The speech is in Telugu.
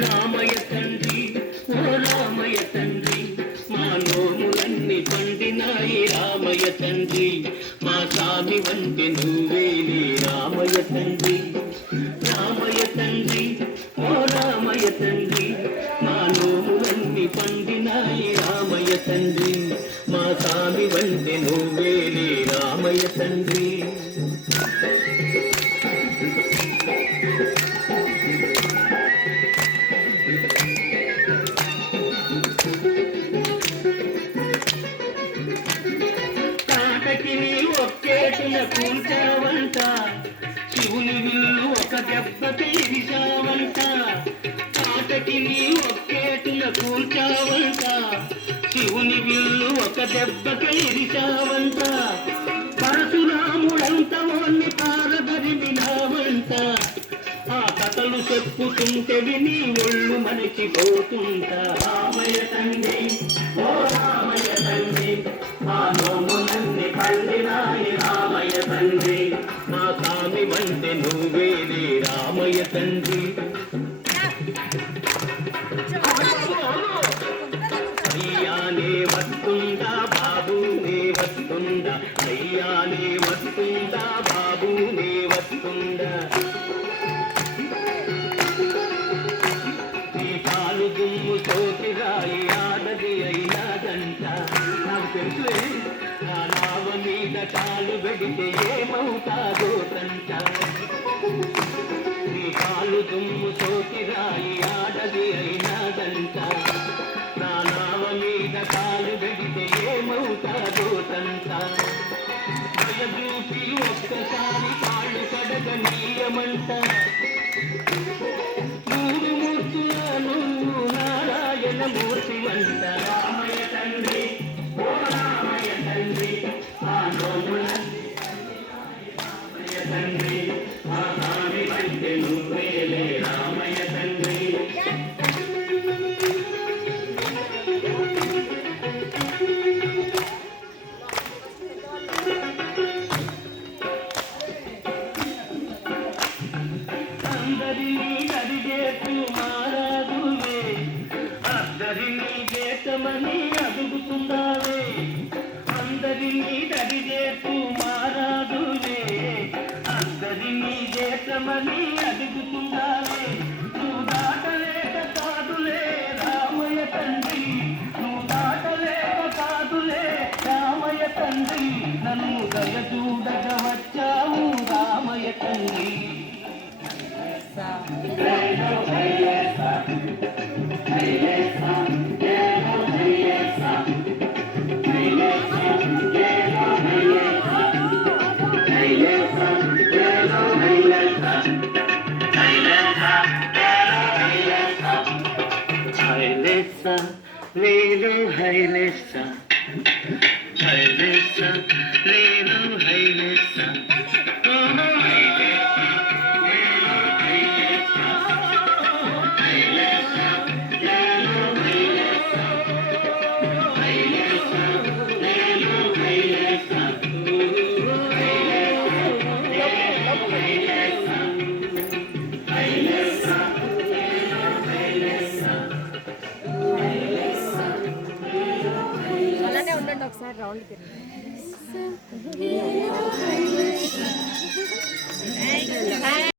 రామయ్య తండ్రి ఓ రామయ్య తండ్రి మా నోములన్నీ పండినాయి రామయ్య తండ్రి మా స్వామి వంటి నువ్వేలే రామయ్య తండ్రి రామయ్య తండ్రి ఓ రామయ్య తండ్రి మా నోములన్నీ పండినాయి రామయ్య తండ్రి మా స్వామి వంటి నువ్వేలే రామయ్య తండ్రి ఒక్కేటున కూల్చావంట శివుని విల్లు ఒక దెబ్బకి ఇరిచావంట కాటకి నీ ఒక్కేటున కూల్చావంట శివుని విల్లు ఒక దెబ్బకి ఇరిచావంట పరశురాముడంత ఓన్ని పారదరిమినావంట ఆ కథలు చెప్పుతుంటే విని ఒళ్ళు మనిచిపోతుంటా రామయ్య తండ్రి ఓ రామయ్య తండ్రి మా నోములన్నీ పండినాయి రామయ్య తండ్రి మా స్వామి వంటి నువ్వేలే రామయ్య తండ్రి అయ్యానే వస్తుందా బాబు నే వస్తుందా అయ్యానే వస్తుందా బాబు నే వస్తుందా ఈ కాలు దుమ్ము సోకిరాయి ఆడది అయినాదంట నాకు తెలుసులే నా నావ మీద కాలు పెడితే ఏమవుతాదో తంట ఈ కాలు దుమ్ము సోకిరాయి ఆడది అయినాదంట నా నావ మీద కాలు పెడితే ఏమవుతాదో తంట భయదూపి ఒక్కసారి కాళ్ళు కడగనీయమంట మూడు మూర్తుల నువ్వు నారాయణ మూర్తి వంట రామయ్య తండ్రి ఓ రామయ్య తండ్రి ఆ నోములన్నీ రామయ్య తండ్రి ఆ స్వామి వంటి నువ్వేలే రామయ్య తండ్రి అందరినీ అడిగేట్టు మారాదువే అందరినీ చేతమని అడుగుతున్నావే అందరినీ అడిగేట్టు మారాదువే అందరినీ చేతమని అడుగుతున్నావే నువ్వు దాటలేక కాదులే రామయ్య తండ్రి నువ్వు దాటలేక కాదులే రామయ్య తండ్రి నన్ను దయ చూడగ వచ్చావు రామయ్య తండ్రి లేలు హైలేసా హైలేసా లేలు హైలేసా అలానే ఉండండి ఒకసారి రౌండ్ తిరిగి